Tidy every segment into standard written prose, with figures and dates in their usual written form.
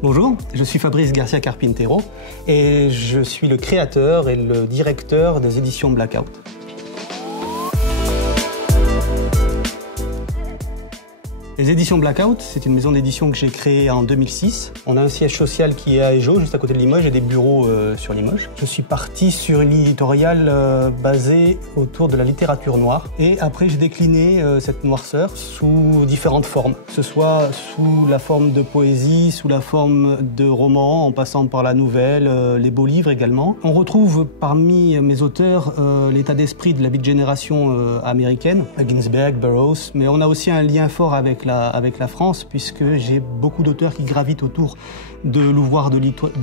Bonjour, je suis Fabrice Garcia Carpintero et je suis le créateur et le directeur des éditions Blackout. Les éditions Blackout, c'est une maison d'édition que j'ai créée en 2006. On a un siège social qui est à Éjau, juste à côté de Limoges, et des bureaux sur Limoges. Je suis parti sur une ligne éditoriale basée autour de la littérature noire. Et après, j'ai décliné cette noirceur sous différentes formes. Que ce soit sous la forme de poésie, sous la forme de romans, en passant par la nouvelle, les beaux livres également. On retrouve parmi mes auteurs l'état d'esprit de la big génération américaine, Ginsberg, Burroughs, mais on a aussi un lien fort avec la France, puisque j'ai beaucoup d'auteurs qui gravitent autour de l'ouvroir de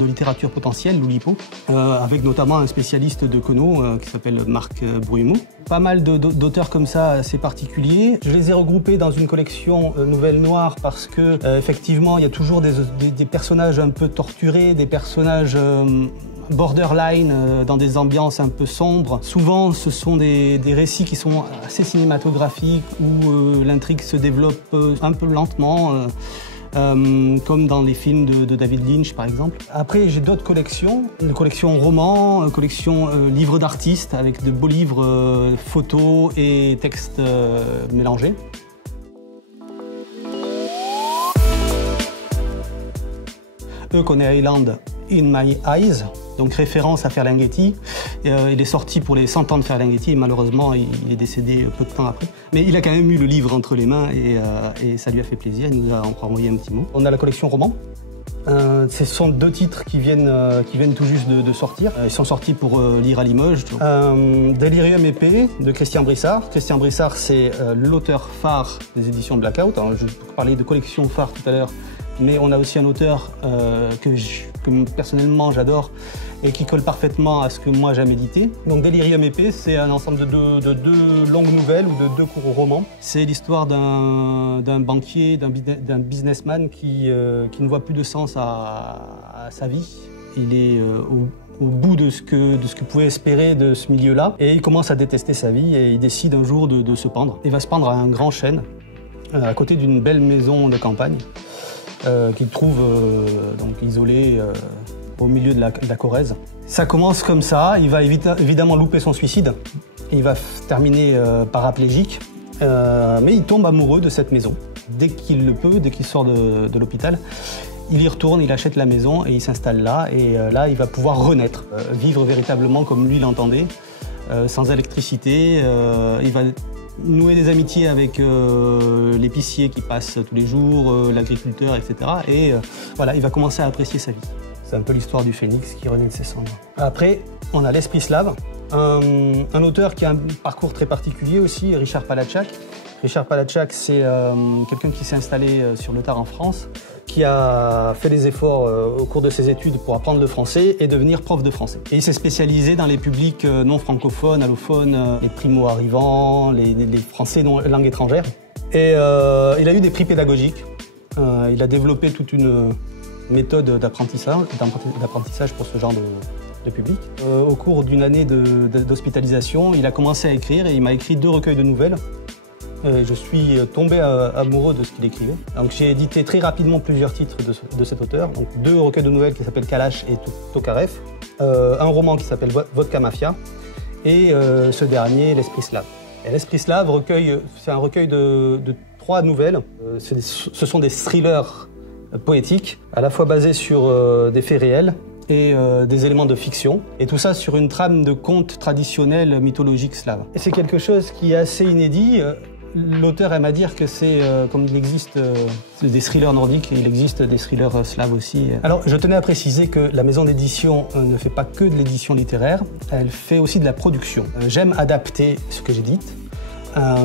littérature potentielle, l'Oulipo, avec notamment un spécialiste de Queneau qui s'appelle Marc Bruymeau. Pas mal d'auteurs comme ça assez particuliers. Je les ai regroupés dans une collection Nouvelles Noires parce que effectivement il y a toujours des personnages un peu torturés, des personnages borderline, dans des ambiances un peu sombres. Souvent, ce sont des récits qui sont assez cinématographiques, où l'intrigue se développe un peu lentement, comme dans les films de David Lynch, par exemple. Après, j'ai d'autres collections, une collection romans, une collection livres d'artistes, avec de beaux livres photos et textes mélangés. Coney Island, In My Eyes, donc référence à Ferlinghetti. Il est sorti pour les 100 ans de Ferlinghetti et malheureusement il est décédé peu de temps après. Mais il a quand même eu le livre entre les mains et ça lui a fait plaisir, il nous a envoyé un petit mot. On a la collection roman. Ce sont deux titres qui viennent tout juste de sortir. Ils sont sortis pour lire à Limoges. Delirium épée de Christian Brissard. Christian Brissard, c'est l'auteur phare des éditions Blackout. Alors, je parlais de collection phare tout à l'heure, mais on a aussi un auteur que personnellement j'adore et qui colle parfaitement à ce que moi j'aime éditer. Donc Delirium épée, c'est un ensemble de deux longues nouvelles ou de deux courts romans. C'est l'histoire d'un banquier, d'un businessman qui ne voit plus de sens à sa vie. Il est au bout de ce que pouvait espérer de ce milieu-là et il commence à détester sa vie et il décide un jour de se pendre. Il va se pendre à un grand chêne à côté d'une belle maison de campagne qu'il trouve donc isolée au milieu de la Corrèze. Ça commence comme ça, il va évidemment louper son suicide, il va terminer paraplégique, mais il tombe amoureux de cette maison. Dès qu'il le peut, dès qu'il sort de l'hôpital, il y retourne, il achète la maison et il s'installe là, et là il va pouvoir renaître, vivre véritablement comme lui l'entendait, sans électricité. Il va nouer des amitiés avec l'épicier qui passe tous les jours, l'agriculteur, etc. Et voilà, il va commencer à apprécier sa vie. C'est un peu l'histoire du phénix qui renaît de ses cendres. Après, on a l'Esprit slave, un auteur qui a un parcours très particulier aussi, Richard Palachak. Richard Palachak, c'est quelqu'un qui s'est installé sur le tard en France, qui a fait des efforts au cours de ses études pour apprendre le français et devenir prof de français. Et il s'est spécialisé dans les publics non francophones, allophones, les primo-arrivants, les français non langue étrangère. Et il a eu des prix pédagogiques. Il a développé toute une méthode d'apprentissage pour ce genre de public. Au cours d'une année d'hospitalisation, il a commencé à écrire et il m'a écrit 2 recueils de nouvelles. Je suis tombé amoureux de ce qu'il écrivait. Donc j'ai édité très rapidement plusieurs titres de cet auteur. Donc 2 recueils de nouvelles qui s'appellent Kalash et Tokarev, un roman qui s'appelle Vodka Mafia et ce dernier, L'Esprit slave. Et L'Esprit slave, c'est un recueil de 3 nouvelles. Ce sont des thrillers poétiques, à la fois basés sur des faits réels et des éléments de fiction, et tout ça sur une trame de contes traditionnels mythologiques slaves. Et c'est quelque chose qui est assez inédit. L'auteur aime à dire que c'est, comme il existe des thrillers nordiques, il existe des thrillers slaves aussi. Alors, je tenais à préciser que la maison d'édition ne fait pas que de l'édition littéraire, elle fait aussi de la production. J'aime adapter ce que j'édite.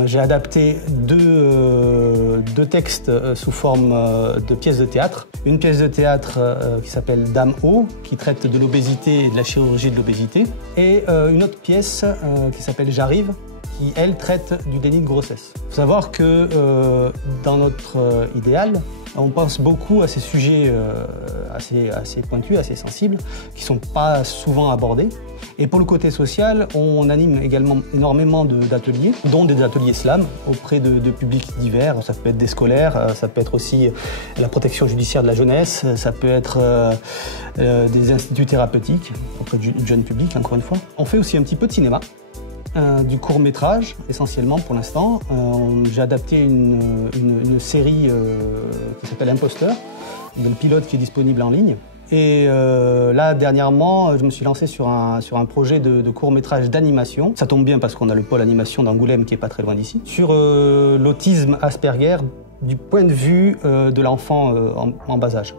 J'ai adapté deux textes sous forme de pièces de théâtre. Une pièce de théâtre qui s'appelle Dame O, qui traite de l'obésité et de la chirurgie de l'obésité. Et une autre pièce qui s'appelle J'arrive, qui, elle, traite du déni de grossesse. Il faut savoir que dans notre idéal, on pense beaucoup à ces sujets assez pointus, assez sensibles, qui ne sont pas souvent abordés. Et pour le côté social, on anime également énormément d'ateliers, dont des ateliers slam auprès de publics divers. Ça peut être des scolaires, ça peut être aussi la protection judiciaire de la jeunesse, ça peut être des instituts thérapeutiques auprès du jeune public, encore une fois. On fait aussi un petit peu de cinéma. Du court-métrage, essentiellement pour l'instant. J'ai adapté une série qui s'appelle Imposteur, le pilote qui est disponible en ligne. Et là, dernièrement, je me suis lancé sur un projet de court-métrage d'animation. Ça tombe bien parce qu'on a le pôle animation d'Angoulême qui est pas très loin d'ici. Sur l'autisme Asperger du point de vue de l'enfant en bas âge.